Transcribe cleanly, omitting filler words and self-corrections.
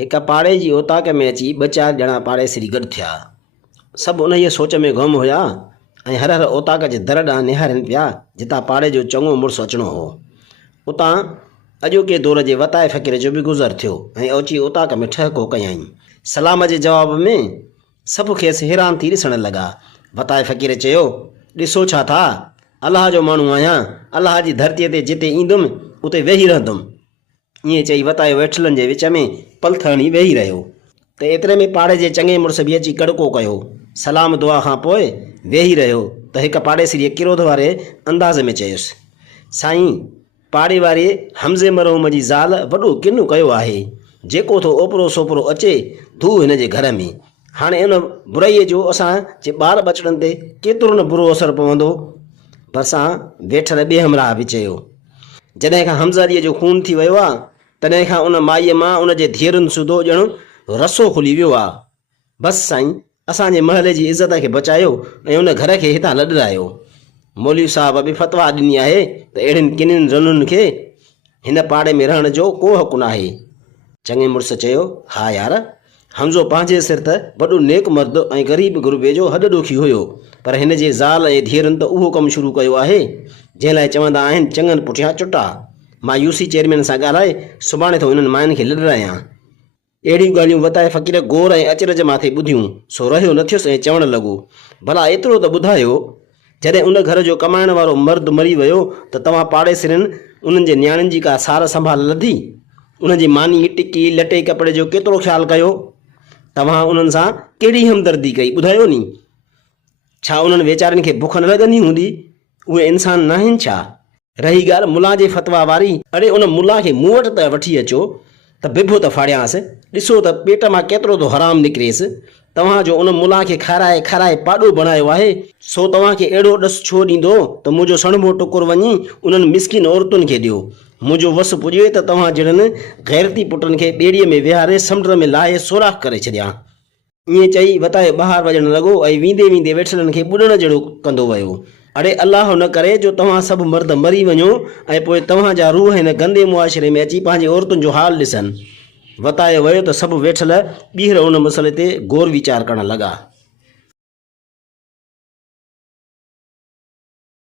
हिक पाड़े जी ओताक में अची 2-4 ॼणा पाड़ेसिरी गॾु थिया। सभु उन जी सोच में गुम हुआ ऐं हर हर ओताक जे दर ॾांहुं निहारनि पिया जितां पाड़े जो चङो मुड़ुसु अचिणो हो। उतां अॼोके दौर जे वताए फ़क़ीर जो बि गुज़र थियो ऐं अची ओताक में ठहको कयईं। सलाम जे जवाब में सभु खेसि हैरान थी ॾिसण लॻा। वताए फ़क़ीर चयो, ॾिसो छा था, अलाह जो माण्हू आहियां, अलाह जी धरतीअ ते जिते ईंदुमि उते वेही रहंदुमि। ईअं चई वताए वेठलनि जे विच में पलथ हणी वेही रहियो त एतिरे में पाड़े जे चङे मुड़ुस बि अची कड़को कयो। सलाम दुआ खां पोइ वेही रहियो त हिक पाड़ेसिरीअ किरोध वारे अंदाज़ में चयुसि, साईं, पाड़े वारे हमज़े मरहूम जी ज़ाल वॾो किनु कयो आहे, जेको थो ओपरो सोपरो अचे धू हिन जे घर में। हाणे इन बुराईअ जो असां जे ॿार बचड़नि ते केतिरो न बुरो असरु पवंदो। भरिसां वेठल ॿिए हमराह बि चयो, जॾहिं खां हमज़ा ॾींहं जो खून थी वियो आहे तॾहिं खां उन माईअ मां उन जे धीअरुनि सुधो ॼणो रसो खुली वियो आहे। बसि साईं, असांजे महले जी इज़त खे बचायो ऐं उन घर खे हितां लॾरायो। मौलवी साहब बि फतवा ॾिनी आहे त अहिड़ियुनि किनियुनि ज़नुनि खे हिन पाड़े में रहण जो को हक़ न आहे। चङे मुड़ुस चयो, हा यार, हमज़ो पंहिंजे सिर त वॾो नेक मर्द ऐं ग़रीब गुरबे जो हॾ ॾुखी हुयो, पर हिन जे ज़ाल ऐं धीअरुनि त उहो कमु शुरू कयो आहे जंहिं लाइ चवंदा आहिनि चङनि पुठियां चुटा। मां यूसी चेयरमैन सां ॻाल्हाए सुभाणे थो इन्हनि माइनि खे लॾरायां। अहिड़ियूं ॻाल्हियूं वताए फ़क़ीर गौर ऐं अचरज माथे ॿुधियूं सो रहियो न थियुसि ऐं चवणु लॻो, भला एतिरो त ॿुधायो, जॾहिं उन घर जो कमाइण वारो मर्द मरी वियो त तव्हां पाड़ेसिरनि उन्हनि जे नियाणियुनि जी का सार संभाल लधी? उन्हनि जी मानी टिकी लटे कपिड़े जो केतिरो ख़्यालु कयो? तव्हां उन्हनि सां कहिड़ी हमदर्दी कई, ॿुधायो नी? छा उन्हनि वीचारनि खे बुख न लॻंदी हूंदी? उहे इंसान न आहिनि छा? रही ॻाल्हि मुला जे फतवा वारी, अड़े उन मुला खे मूं वटि त वठी अचो त बिभो त फाड़ियांसि, ॾिसो त पेट मां केतिरो थो हराम निकिरेसि। तव्हांजो उन मुला खे खाराए खाराए पाॾो बणायो आहे, सो तव्हांखे अहिड़ो ॾसु छो ॾींदो त मुंहिंजो सणभो टुकुर वञी उन्हनि मिसकिन औरतुनि खे ॾियो। मुंहिंजो वसु पुॼे त तव्हां जहिड़नि ग़ैरती पुटनि खे ॿेड़ीअ में विहारे समुंड में लाहे सोराख़ करे छॾियां। ईअं चई वताए ॿाहिरि वञणु लॻो ऐं वेंदे वेंदे वेठलनि खे ॿुॾण जहिड़ो कंदो वियो। अड़े अलाह न करे जो तव्हां सभु मर्द मरी वञो ऐं पोइ तव्हांजा रूह हिन गंदे मुआशिरे में अची पंहिंजे औरतुनि जो हाल ॾिसनि। वताए वियो त सभु वेठल ॿीहर उन मसइले ते गौर वीचार करणु लॻा।